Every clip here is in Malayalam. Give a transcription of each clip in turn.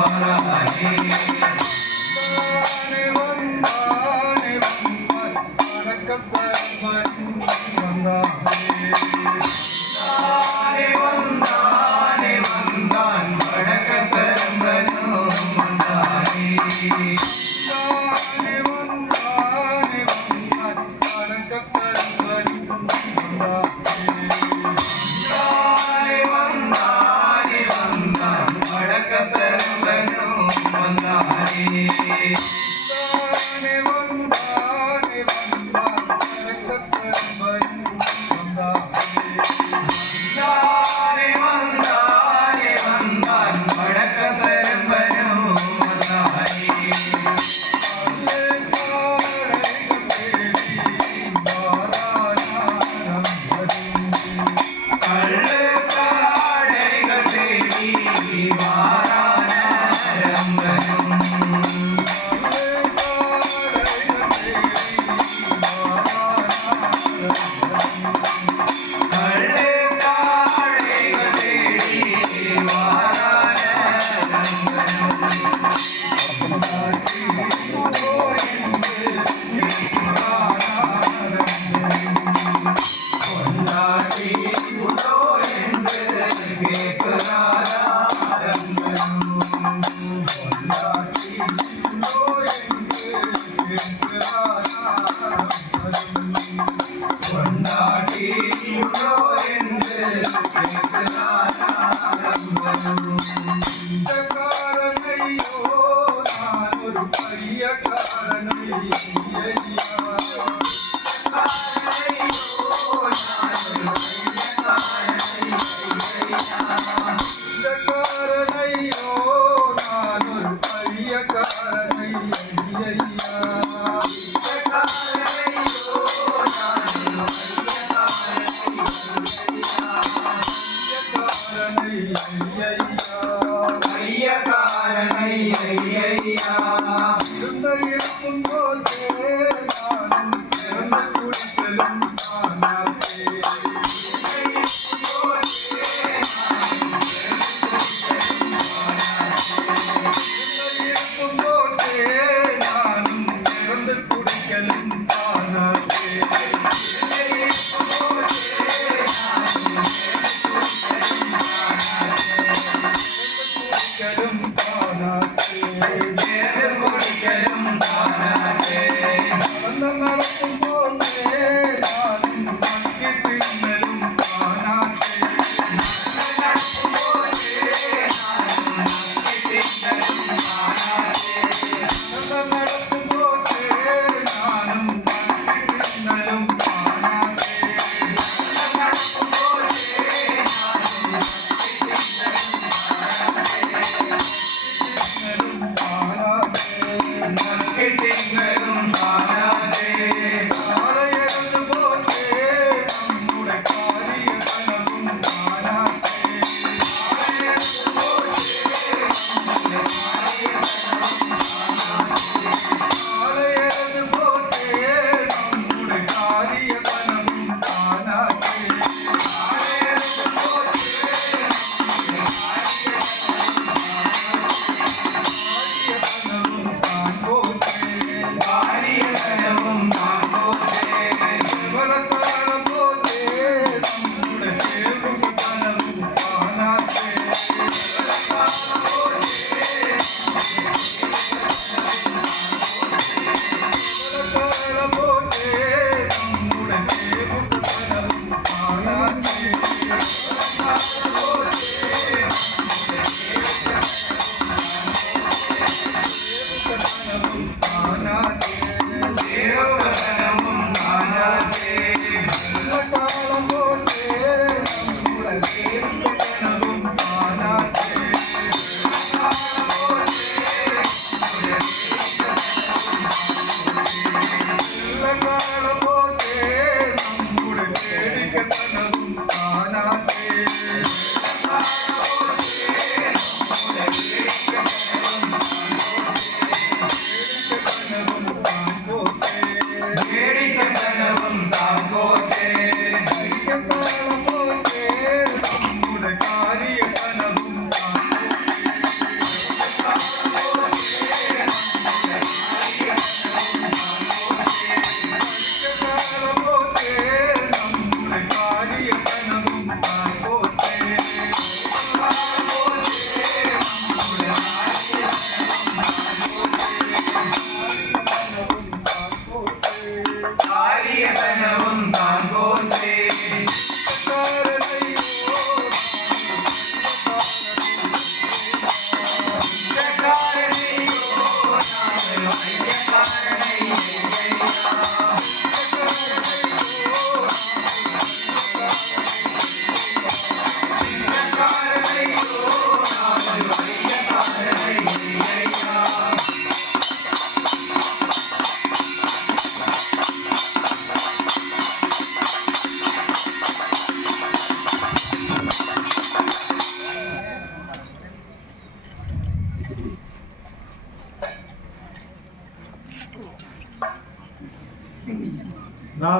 Ah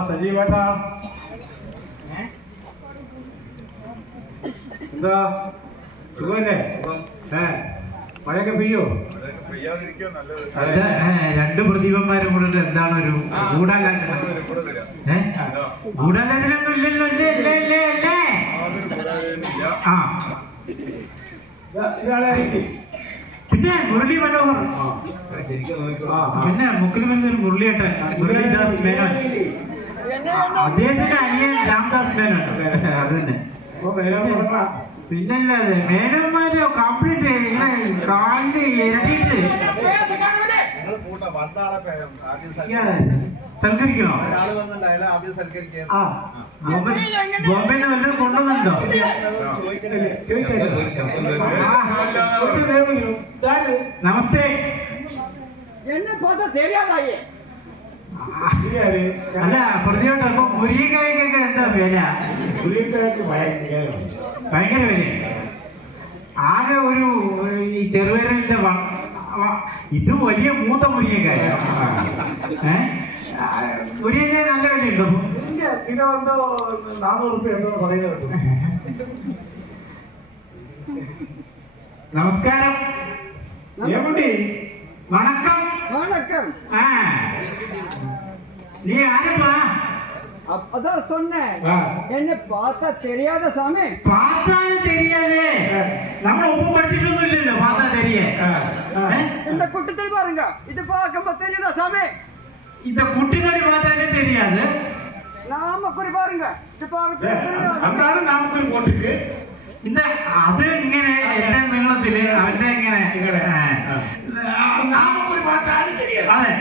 സജീവേട്ടാ എന്താ സുഖമല്ലേ? മഴയൊക്കെ പെയ്യോ? രണ്ട് പ്രതിഭന്മാരും കൂടെ എന്താണ് ഒരു ഗൂഢാലോചന? ഗൂഢാലോചനൊന്നും ഇല്ലല്ലോ. ആ പിന്നെ മുരളി മനോഹർ, പിന്നെ മുക്കിലുമൊരു മുരളിയേട്ടൻ, മുരളീദാസ് മേനോൻ, അദ്ദേഹത്തിന്റെ അനിയൻ രാംദാസ് മേനോൻ. അത് തന്നെ. പിന്നല്ലാതെ മേനന്മാരോ കംപ്ലീറ്റ് ഇങ്ങനെ കാലില് ഇരട്ടിട്ട് സൽക്കരിക്കണോ? ബോംബെന്ന് വല്ലതും കൊണ്ടുവന്നുണ്ടോ? നമസ്തേ. അല്ല പ്രതിയോട്ടോ ഇപ്പൊ മുരിങ്ങക്കായ്ക്കൊക്കെ എന്താ വില? ഭയങ്കര വില. ആകെ ഒരു ഈ ചെറുവിരലിന്റെ ഇത് വലിയ മൂത്ത മുരിങ്ങക്കായ. മുരിങ്ങക്കായ നല്ല വിലയുണ്ടോ? കിലോ എന്തോ 400 രൂപ എന്തോ പറയുന്നത്. നമസ്കാരം. വണക്കം. ആ நீ யாருப்பா? அதான் சொன்னேன், என்ன பார்த்தா தெரியாத சாமி. பார்த்தாலும் தெரியாது. நம்ம ஒப்பு படிச்சிட்டோம் இல்ல, பார்த்தா தெரிய. இந்த குட்டித்தடி பாருங்க, இது பார்க்கும்போது தெரியுதா சாமி? இந்த குட்டித்தடி பார்த்தாலே தெரியாது. நாமக்குறி பாருங்க, இது பார்க்க അതാണ് നാമക്കുറി പോട്ടിക്ക്. இந்த അത് ഇങ്ങനെ എന്റെ നീളത്തില് അവന്റെ ഇങ്ങനെ നാമക്കുറി பார்த்தாலும் தெரியாது. അതെ.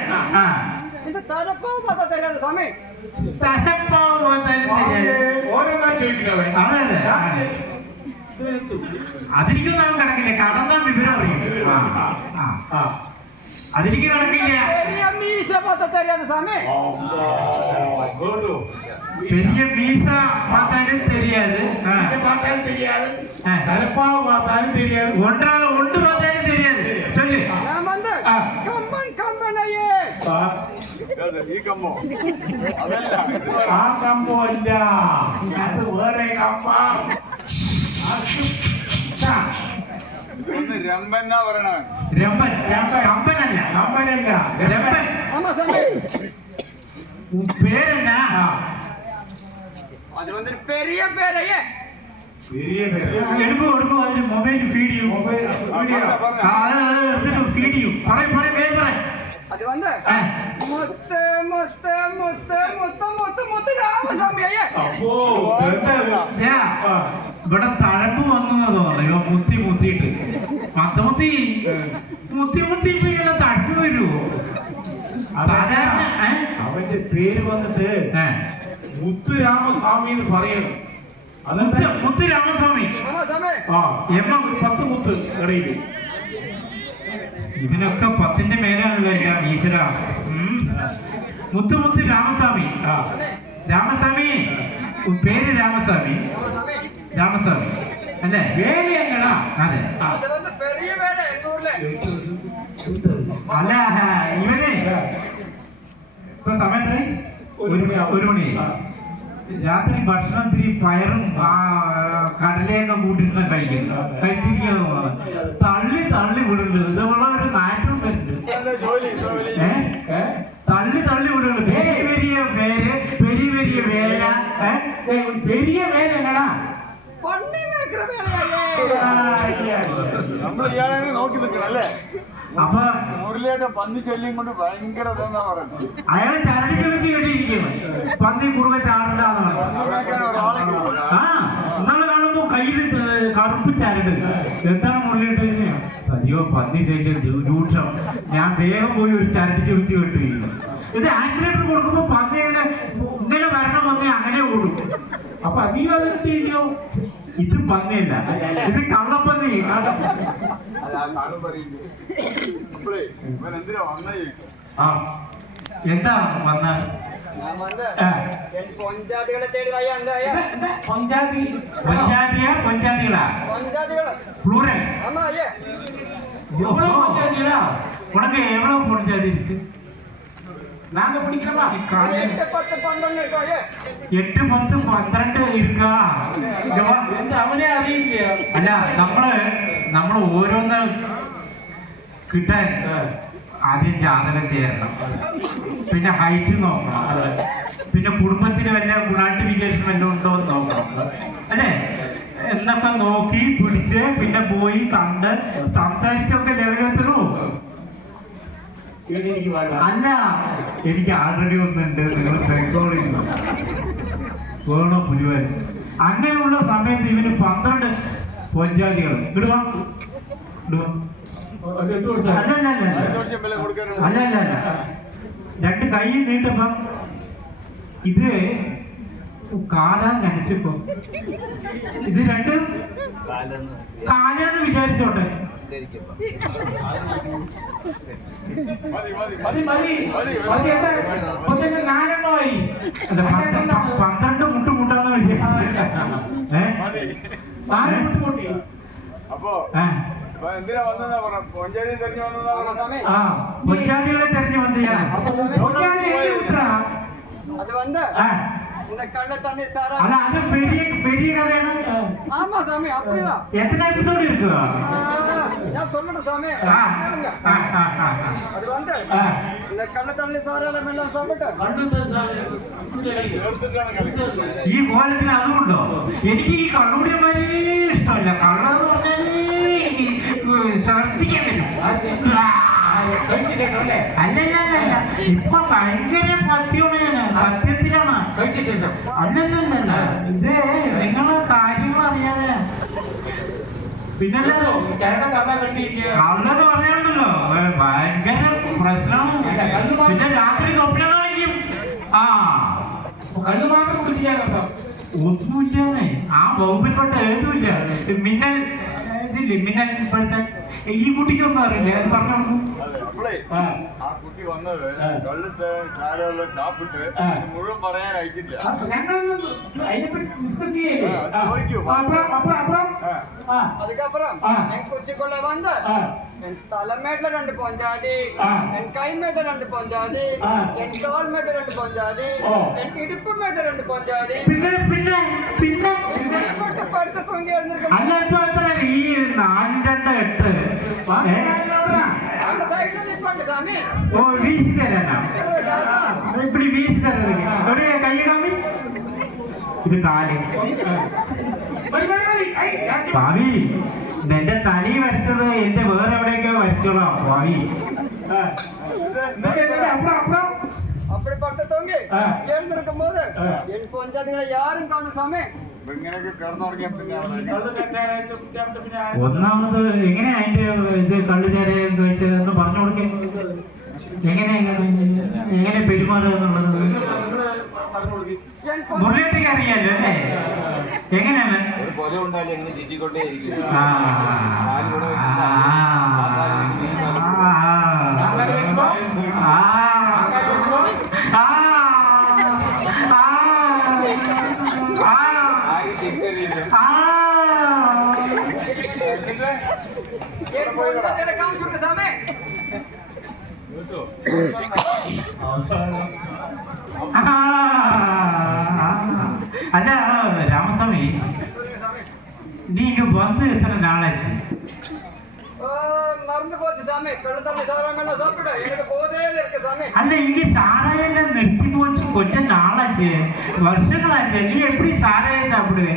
இந்த தலப்பாവ് பார்த்தா தெரியாது சாமி. തലപ്പാവ് பார்த்தாലും தெரியாது. ഓരോന്നാ ചോദിക്കണവൻ. അതെ അതെ. അതിരിക്കും നാം കണക്കില്ല, കടന്നാ വിവരം അറിയും. അതിരിക്കും കണക്കില്ല. பெரிய மீச பார்த்தா தெரியாது சாமி. பெரிய மீசா பார்த்தாலும் தெரியாது. பார்த்தாலும் தெரியாது. தலப்பாവ് பார்த்தாலும் தெரியாது. ஒன்றால ஒன்று பார்த்தாலும் தெரியாது. சொல்லு. நான் வந்து கம்பனையே. ഈ കമ്പോ ആ കമ്പോ അല്ല, അത് വേറെ കമ്പം. രമ്പന്നാ പറയണ. രമ്പൻ. കമ്പനല്ല. കമ്പനല്ല, രമ്പൻ. ஆமா சாமி. പേരെന്നാ? அது வந்து பெரிய பேரையே. എടുക്കും അതിന് മൊബൈൽ ഫീഡ് ചെയ്യും. ഫീഡ് ചെയ്യും. அது வந்து முத்து முத்து முத்து முத்து முத்து முத்து ராமசாமியே. ഇവിടെ തഴമ്പ് വന്നതോ ഇവ മുത്തിയിട്ട് മുത്തിയിട്ട് ഇങ്ങനെ തഴമ്പ് വരുമോ? സാധാരണ അവന്റെ പേര് വന്നിട്ട് മുത്തുരാമസ്വാമി എന്ന് പറയണം. മുത്തുരാമസ്വാമി. എമ്മ 10 മുത്ത് ഇടയില്. ഇതിനൊക്കെ 10ന്റെ മേലാണല്ലോ എല്ലാം ഈശ്വര. മുത്ത് രാമസ്വാമി. രാമസ്വാമി പേര് രാമസ്വാമി അല്ലേ? പേര് എങ്ങനാ? അതെ. അല്ല ഇവനെ ഇപ്പൊ സമയത്ത് 1 മണി. രാത്രി ഭക്ഷണത്തിന് പയറും കടലയൊക്കെ കൂട്ടിട്ട് കഴിച്ചിരിക്കുന്നത് തള്ളി വിടുന്നുണ്ട്. ഇതുള്ള ഒരു നാറ്റം വരുന്നുണ്ട്. തള്ളി വിടുന്നുണ്ട്. പെരിയ പേര് പെരിയ വേല. പെരിയ വേല എന്നടാ നമ്മൾ ഇയാളെ നോക്കി നിൽക്കണല്ലേ? അപ്പൊ മുരളിയേട്ടൻ പന്നി ശല്യം കൊണ്ട് ഭയങ്കര പറയുന്നത്. അയാള് ചരടി ചെലുത്തി കെട്ടിയിരിക്കുന്നു. പന്നി കുറുകെ ചാടില്ലാന്ന് ഇന്നാളെ കാണുമ്പോ കയ്യിൽ കറുപ്പ് ചരട്. എന്താണ് മുരളിയേട്ടൻ? സജീവ പന്നി ശല്യം രൂക്ഷം. ഞാൻ വേഗം പോയി ഒരു ചരടി ചെലുത്തി കെട്ടിയിരിക്കുന്നു. ഇത് ആക്സിലേറ്റർ കൊടുക്കുമ്പോ പന്നി ഇങ്ങനെ വരണം പന്നി അങ്ങനെ ഓടും. അപ്പൊ അധികം ഇത് പന്നിയല്ല, ഇത് കള്ളപ്പന്നി. എന്താ വന്ന പഞ്ചാതികളാ പ്ലൂറൽ. உனக்கு எவ்வளவு பொஞ்சாதி இருக்கு? நாங்க பிடிக்கிறோமா? 8, 10, 12 இருக்கா? 8, 10, 12 இருக்கா? എന്ത് അവനെ അറിയില്ല. അല്ല നമ്മള് ഓരോന്ന് കിട്ടാൻ ആദ്യം ജാതകം ചേരണം, പിന്നെ ഹൈറ്റ് നോക്കണം, പിന്നെ കുടുംബത്തിന് വല്ല ഗുണാട്ടിഫിക്കേഷൻ വല്ലതും ഉണ്ടോ എന്ന് നോക്കണം അല്ലേ? എന്നൊക്കെ നോക്കി പിടിച്ച് പിന്നെ പോയി കണ്ട് സംസാരിച്ചൊക്കെ ലെവലെത്തണോ? അല്ല, എനിക്ക് ആൾറെഡി ഒന്നുണ്ട്, നിങ്ങൾ ബംഗോളിൽ വേണോ പുലിവൻ? അങ്ങനെയുള്ള സമയത്ത് ഇവന് 12 പൊഞ്ചാതികൾ ഇടുവാ. അല്ല 2 കൈ നീട്ടപ്പം ഇത് കാലാ നനച്ചപ്പോ ഇത് 2 കാലാന്ന് വിചാരിച്ചോട്ടെ. നാലെണ്ണമായി 12 മുട്ടാന്ന് വിചാരിച്ചു. അപ്പൊ എന്തിനാ വന്നെന്നാ പറഞ്ഞ? പഞ്ചായത്തിൽ തെരഞ്ഞു വന്നെന്നാ പറഞ്ഞ? പൊഞ്ചാതികളെ തെരഞ്ഞു വന്നിയാ அது வந்து இந்த கள்ள தண்ணி சாரா. അല്ല, അത് பெரிய கதைയാണ്. ஆமா சாமி, அப்படிதான். எத்தனை எபிசோடு இருக்கு? நான் சொல்லணும் சாமி. அது வந்து இந்த கள்ள தண்ணி சாரால எல்லாம் சாப்பிட்டு ഈ കോലത്തിന് അതുകൊണ്ടോ? എനിക്ക് ഈ കള്ളുകൂടിയമാരി ഇഷ്ടമല്ല. കള്ളെന്ന് പറഞ്ഞാൽ ഛർദിക്കാൻ വരും. അല്ലല്ല, ഇപ്പൊ ഭയങ്കര പത്യത്തിലാണ്. അല്ലല്ല, ഇത് നിങ്ങള് കാര്യങ്ങൾ അറിയാതെ പിന്നല്ലോ കള്ളെന്ന് പറയാനുണ്ടല്ലോ ഭയങ്കര പ്രശ്നമാണ്. പിന്നെ രാത്രി സ്വപ്നമായിരിക്കും. കല്ല് മാത്രം കുടിക്കാനോ? ഒന്നുമില്ലാതെ ആ വകുപ്പിൽപ്പെട്ട ഏതുമില്ല. മിന്നൽ ഇതില്ലേ, മിന്നൽ ഇപ്പോഴത്തെ ഈ കുട്ടിക്കൊന്നും അറിയില്ല. അത് പറഞ്ഞു ആ കുട്ടി വന്നത് കള്ളിട്ട് ചാരമെല്ലാം സാപ്പിട്ട് മുഴുവൻ പറയാൻ അയച്ചില്ല. அதுக்கப்புறம் என் குச்சிக்குள்ள வந்து என் தலைமேட்ல 2 பொஞ்சாதி, என் கை மேட்ல 2 பொஞ்சாதி, என் கால் மேட்ல 2 பொஞ்சாதி, என் இடுப்பு மேட்ல 2 பொஞ்சாதி. പിന്നെ படுத்து தூங்கி எழுந்திருக்க അല്ല, ഇപ്പൊ എത്ര ഈ 4, 2, 8 அந்த சைடுல நிப்பாங்க சாமி. ഓ, വീശി തരാനാ? ഇപ്പടി വീശി തരുന്നത് ഒരു കൈയിടാമി. ഇത് കാല് ഭാവി. നിന്റെ തലി വരച്ചത് എന്റെ വേറെ എവിടെയൊക്കെ വരച്ചോളാം ഭാവി. அப்படி படுத்து தூங்கி எழுந்திருக்கும் போது என் பொஞ்சாதிகளை யாரும் காணும் சாமி. ഇങ്ങനെയൊക്കെ കിടന്നുറങ്ങിയ പിന്നെ ഒന്നാമത് എങ്ങനെയാ അതിന്റെ ഇത് കള്ളുചേര കഴിച്ചതെന്ന് പറഞ്ഞു കൊടുക്കേ. എങ്ങനെ പെരുമാറുക എന്നുള്ളത് മുരളിയേട്ടയ്ക്ക് അറിയാലോ അല്ലേ? എങ്ങനെയാണ്? என் பொஞ்சாதிகளை காமிச்சுட்டு சாமி. അല്ല രാമസ്വാമി, നീ ഇങ്ങ് വന്ന് എത്ര നാളാச்சு? மறந்து போச்சு சாமி. கழுத்தண்ணி சாராங்கெல்லாம் சாப்பிட்டு எனக்கு போதையில இருக்கு சாமி. അല്ല, എനിക്ക് ചാരായെല്ലാം നിർത്തി പോച്ച് കൊച്ച നാളാச்சு, വർഷങ്ങളാச்சு. നീ എപ്പടി ചാരായം സാപ്പിടുവേ?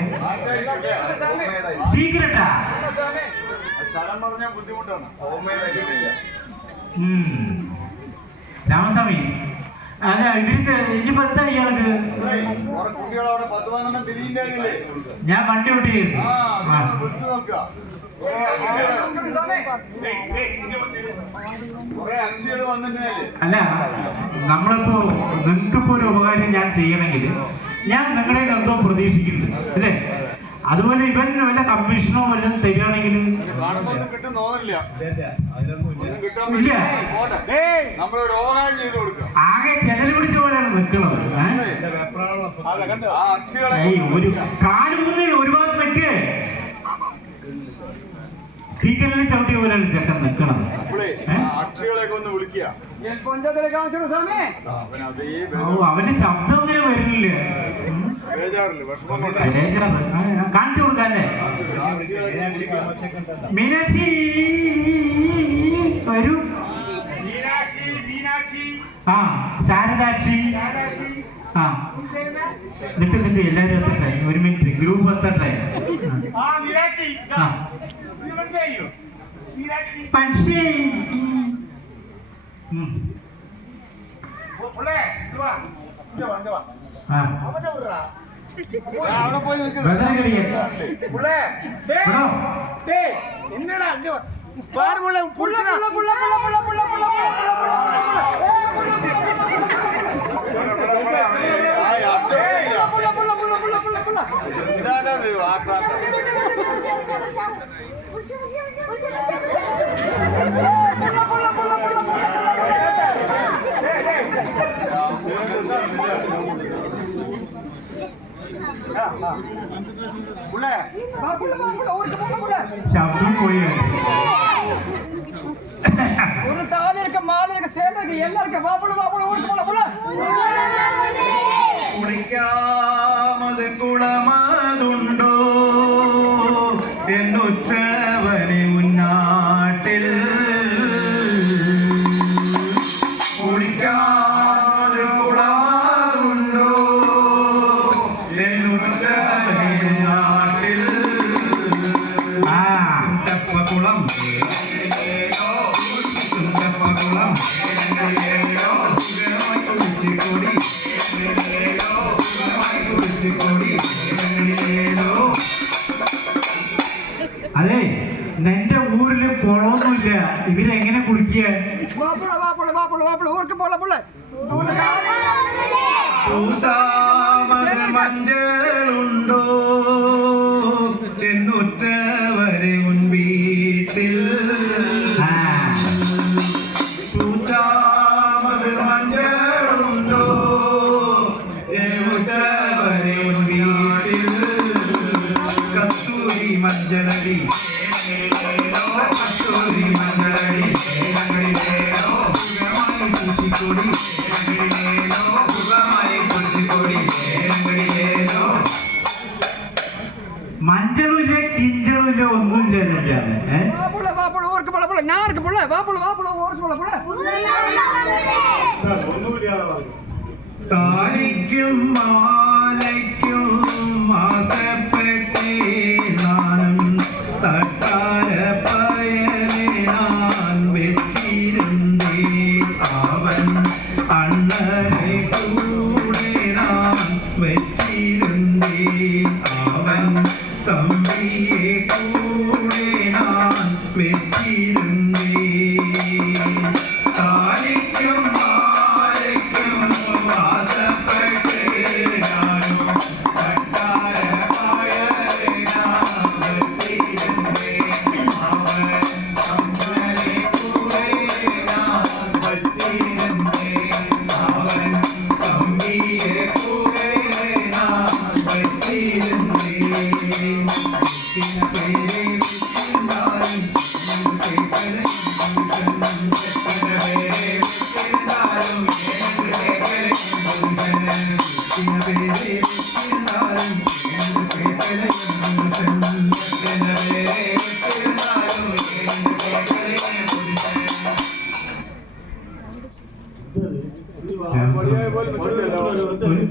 സീക്രട്ടാ? சாமி സ്ഥലം പറഞ്ഞാൽ ബുദ്ധിമുട്ടാണ്. രാമസ്വാമി, അല്ല ഇവർക്ക് ഇനിയിപ്പോ എന്താ ഇയാൾക്ക്? കുട്ടികളവിടെ 10-12 തിരിയുണ്ടായിരുന്നില്ലേ? ഞാൻ വണ്ടി വിട്ട് വിളിച്ചു നോക്കുക. കുറെ അംശികൾ വന്നിട്ടുണ്ടല്ലേ? അല്ല, നമ്മളിപ്പോ നിങ്ങൾക്കിപ്പോ ഒരു ഉപകാരം ഞാൻ ചെയ്യണമെങ്കിൽ ഞാൻ നിങ്ങളെ എന്തോ പ്രതീക്ഷിക്കുന്നുണ്ട് അല്ലേ? അതുപോലെ ഇവൻ വല്ല കമ്മീഷനോ വല്ലതും തരികയാണെങ്കിൽ കിട്ടും തോന്നില്ല. ഇല്ല, നമ്മളൊരു ഓഹാരം ചെയ്ത് കൊടുക്കുക. ആകെ ചെലൽ പിടിച്ച പോലെയാണ് നിൽക്കുന്നത്. ഒരു കാലുമുന്ന് ഒരു ഭാഗത്ത് നിൽക്ക്, സീക്കലിൽ ചവിട്ടിയ പോലെയാണ് ചെക്കൻ നിൽക്കുന്നത്. സാക്ഷികളെയൊക്കെ ഒന്ന് വിളിക്കുക. പഞ്ചായത്തിലേക്ക് കാണിച്ചോ സ്വാമി. അവൻ അതേ അവന്റെ ശബ്ദം ഇങ്ങനെ വരുന്നില്ലേ? ബേജാറില്ല, വിഷമം കൊണ്ട്. കാണിച്ചു കൊടുക്കാല്ലേ? മീനാക്ഷി വരൂ. ആ ശാരദാക്ഷി. ആ എന്നിട്ട് എല്ലാരും എത്തട്ടെ. ഒരു മിനിറ്റ്, ഗ്രൂപ്പ് എത്തട്ടെ. പക്ഷേ അവിടെ പോയി ശബ്ദം പോയി. ஒரு தாலி இருக்க மாலை இருக்க சேலை இருக்க எல்லாம் இருக்க வாப்புல வாப்புல ஓடி போல போல കുളിക്കാമത് കുളമാതുണ്ടോ എന്നുറ്റവനെ ഉന്നാട്ടിൽ കുളിക്കാമത് കുളമാതുണ്ടോ എന്നുറ്റവനെ ഉന്നാട്ടിൽ കുളം കുളം അതെ, എന്റെ ഊരില് കുളമൊന്നുമില്ല. ഇവരെങ്ങനെ കുളിക്കുക? வாப்புல வாப்புல வாப்புல வாப்புல ஊருக்கு போல போல പൂസാമത് മഞ്ചളുണ്ടോ എന്നുറ്റവരെ മുൻവീട്ടിൽ പൂസാമത് മഞ്ചളുണ്ടോ എന്നുറ്റവരെ മുൻവീട്ടിൽ കസ്തൂരി മഞ്ചളടി കസ്തൂരി മഞ്ചളടി സുഖമായി പൂശിക്കൊടി മഞ്ചളുമില്ല, കിഞ്ചളുമില്ല, ഒന്നുമില്ല. வாப்புல வாப்புல ஊருக்கு போல போல நான் இருக்கு போல வாப்புல வாப்புல ஊருக்கு போல போல താലിക്കും മാലയ്ക്കും മാസപ്പെട്ടേ നാനും തട്ടാര പയനെ ഞാൻ വെച്ചിരുന്നേ അവൻ അണ്ണനെ കൂടെ ഞാൻ വെച്ചിരുന്നേ അവൻ തമ്പിയെ കൂടെ ഞാൻ വെച്ചിരുന്നേ താലിക്കും മാലയ്ക്കും വാസപ്പെട്ടേ ഞാനും തട്ടാര പയനെ ഞാൻ വെച്ചിരുന്നേ അവൻ അണ്ണനെ കൂടെ ഞാൻ വെച്ചിരുന്നേ അവൻ തമ്പിയെ കൂടെ ഞാൻ വെച്ചിരുന്നേ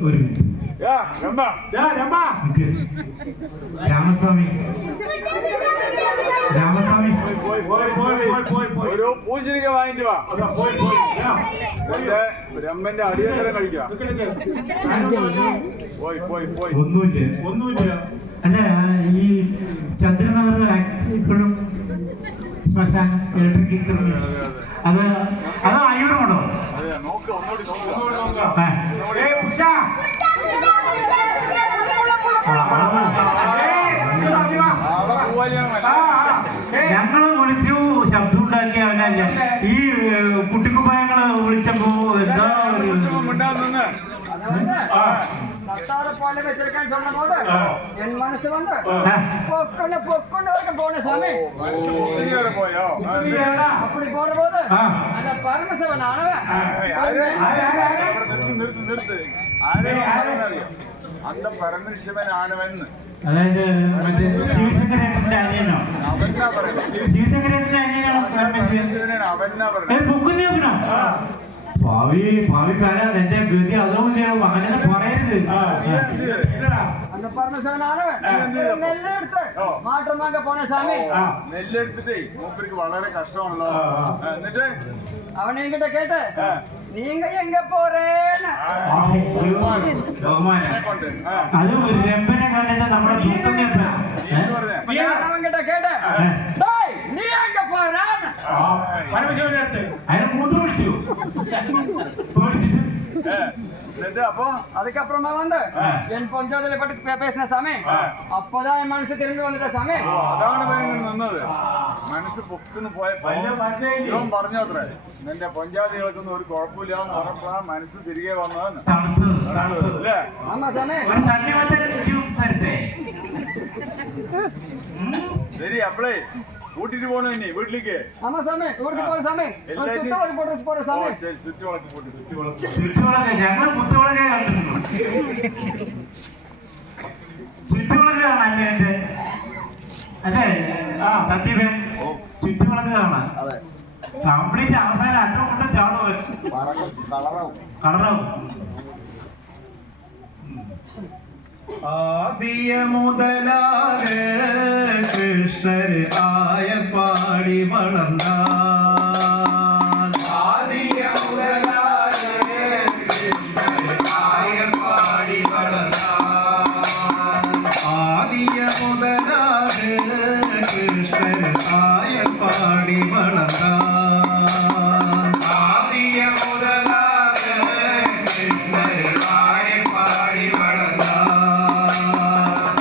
ഒരു മിനിറ്റ്. രാമസ്വാമി, രാമസ്വാമി, ഒരു പൂശിരിക്ക വാങ്ങിട്ട് വാ. രമ്മന്റെ അടിയന്തരം കഴിക്കാം. പോയി പോയി പോയി. ഒന്നുമില്ല. അല്ല, ഈ ചന്ദ്രനഗർ ഇപ്പോഴും ശ്മശാനം ഇലക്ട്രിക് അത് അയ്യൂരുണ്ടോ? അതെ, നോക്ക്, ഒന്നുകൂടി നോക്ക്. ഞങ്ങള് വിളിച്ചു, ശബ്ദം ഉണ്ടാക്കിയ അവനല്ല. ഈ കുട്ടിക്കുപ്പായങ്ങള് വിളിച്ചപ്പോ എന്താ கத்தார போல வச்சிருக்கேன்னு சொன்ன போது என் மனசு வந்து பொக்கொண்டு வரைக்கும் போன சாமி. പോയോ அப்படி போற போது அந்த பரமசிவன் ஆனவன் നിർത്ത് ആരെയും അന്ത പരമശിവൻ ആനവൻ അതായത് മറ്റേ ശിവശങ്കരേട്ടന്റെ അനിയനോ? അവനാ പറയുന്നത്. ശിവശങ്കരേട്ടന്റെ അനിയനാണോ പരമശിവൻ? അവനാ പറയുന്നത്. ബുക്ക് നോക്കണോ? ഭാവിക്കാരാ എന്റെ ഗതി അതുകൊണ്ട് അങ്ങനെ പറയരുത്. அந்த பரமசிவன் ஆனவன் நெல்லை எடுத்து மாற்றமாக போன சாமி. നെല്ലെടുത്തിട്ടേ മൂപ്പർക്ക് വളരെ കഷ്ടമാണല്ലോ. എന്നിട്ട് அவன் என்கிட்ட கேட்டு நீங்க எங்க போறேன்னு അത് ഒരു രമ്പനെ കണ്ടിട്ട് നമ്മുടെ அவன்கிட்ட கேட்டு டேய் நீ எங்க போறேன்னு പരമശിവന്റെ അടുത്ത് അയാൾ മൂത്രം വിളിച്ചു പേടിച്ചിട്ട്. എന്നിട്ട് അപ്പൊ அதுக்கப்புறமா வந்து என் பஞ்சாயத்துல பட்டு பேசின சாமி. அப்பதான் என் மனசு திரும்பி வந்துட்ட சாமி. അതാണ് പേരിങ്ങനെ നിന്നത്. മനസ്സ് പൊക്കുന്നു പോയപ്പോ ഇവൻ പറഞ്ഞു അത്രേ നിന്റെ പഞ്ചായത്ത് കേൾക്കുന്ന ഒരു കുഴപ്പമില്ല എന്ന് പറഞ്ഞപ്പോഴാ മനസ്സ് തിരികെ വന്നതെന്ന്. അല്ലേ? ஆமா சாமி. ഒരു തണ്ണി വച്ച ജ്യൂസ് തരട്ടെ? ശരി അപ്പളേ കൂട്ടിട്ട് പോണു ഇനി വീട്ടിലേക്ക്. ஆமா சாமி ஊருக்கு போற சாமி. சுத்தவளக்கு போட்டு போற சாமി. ശരി ചുറ്റുവിളക്ക് പോട്ട് ചുറ്റുവിളക്ക്. ചുറ്റുവിളക്ക് ഞങ്ങൾ മുത്തുവിളക്കേ കണ്ടിട്ടുള്ളൂ. ചുറ്റുവിളക്ക് കാണാല്ലേ എന്റെ അല്ലേ? സത്യവൻ ചുറ്റുവിളക്ക് കാണാൻ കംപ്ലീറ്റ് അവസാനം അട്ടും കൊണ്ടും ചാടും കളറാവും. ആദിയ മുതലാക കൃഷ്ണർ ആയ പാടി വളർന്ന ആദിയ മുതലാക കൃഷ്ണർ ആയ പാടി വളർന്ന ആദിയ മുതലാക കൃഷ്ണർ ആയ പാടി വളർന്ന ആദിയ മുതലാക കൃഷ്ണർ ആയ പാടി വളർന്ന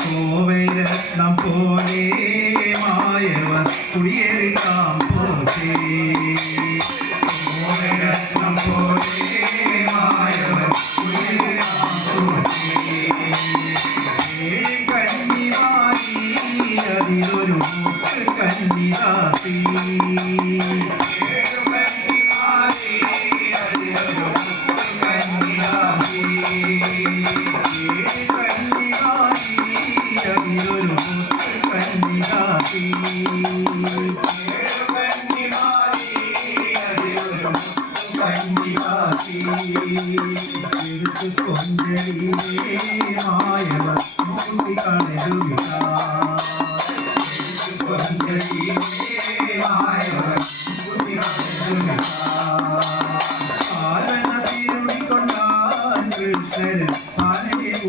കോവൈരത്നം പോലെ മായവൻ കുടിയേറിക്കാം പോസേ കോവൈരത്നം പോലെ മായവൻ കുടിയേറിക്കാം പോസേ കന്നിമാരി അതിലൊരു കന്നിദാസി കന്നിമാരി അതിലൊരു കന്നിദാസി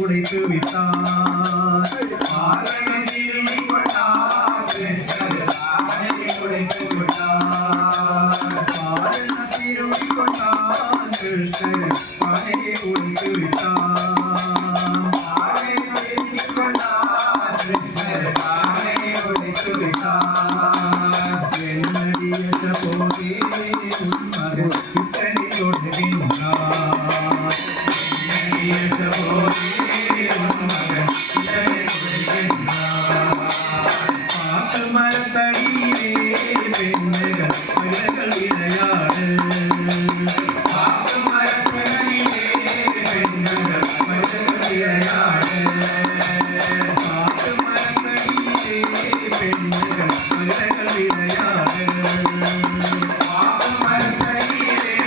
ഉടയ്ക്ക് വിട്ടാൽ കൃഷ്ണൻ പാനയെ ഉടയ്ക്ക് എന്നടിയച്ച പോലെ ഉന്മകൻ ഇത്തനിലോട്ട് എന്നടിയച്ച പോലെ ഉന്മകൻ പാട്ടുമരത്തടിയിലെ പെണ്ണുകൾ പൈതകൾ വിളയാട് പാട്ടുമരത്തടിയിലെ പെണ്ണുകൾ പൈതകൾ വിളയാട് പാട്ടുമരത്തടിയിലെ പെണ്ണുകൾ പൈതകൾ വിളയാട് പാട്ടുമരത്തടിയിലെ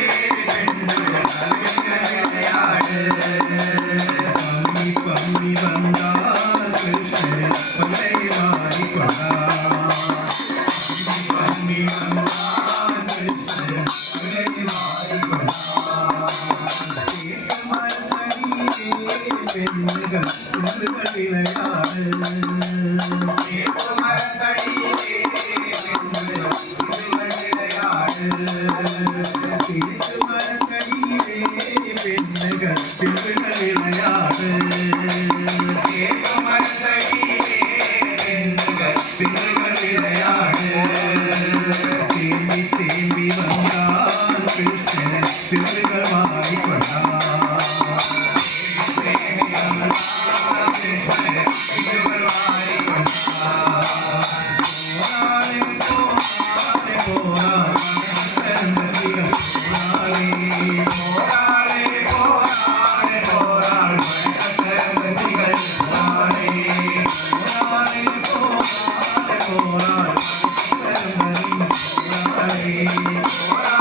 പെണ്ണുകൾ പൈതകൾ വിളയാട് പമ്മി പമ്മി വന്നാൽ കൃഷ്ണൻ പല്ലയെ മാറിക്കൊണ്ടാൽ പമ്മി വന്നാൽ കൃഷ്ണൻ പല്ലയെ മാറിക്കൊണ്ടാൽ മരത്തടിയിലെ പെണ്ണുകൾ സിന്ധുകൾ വിളയാട് മരത്തടിയിലെ പെണ്ണുകൾ സിന്ധുകൾ വിളയാട് മരത്തടിയിലെ പെണ്ണുകൾ സിന്ധുകൾ വിളയാട് മരത്തടിയിലെ പെണ്ണുകൾ സിന്ധുകൾ വിളയാട് തേമ്പി തേമ്പി വന്നാൽ കൃഷ്ണൻ സിന്ധുകൾ മാറിക്കൊണ്ടാൽ ഓ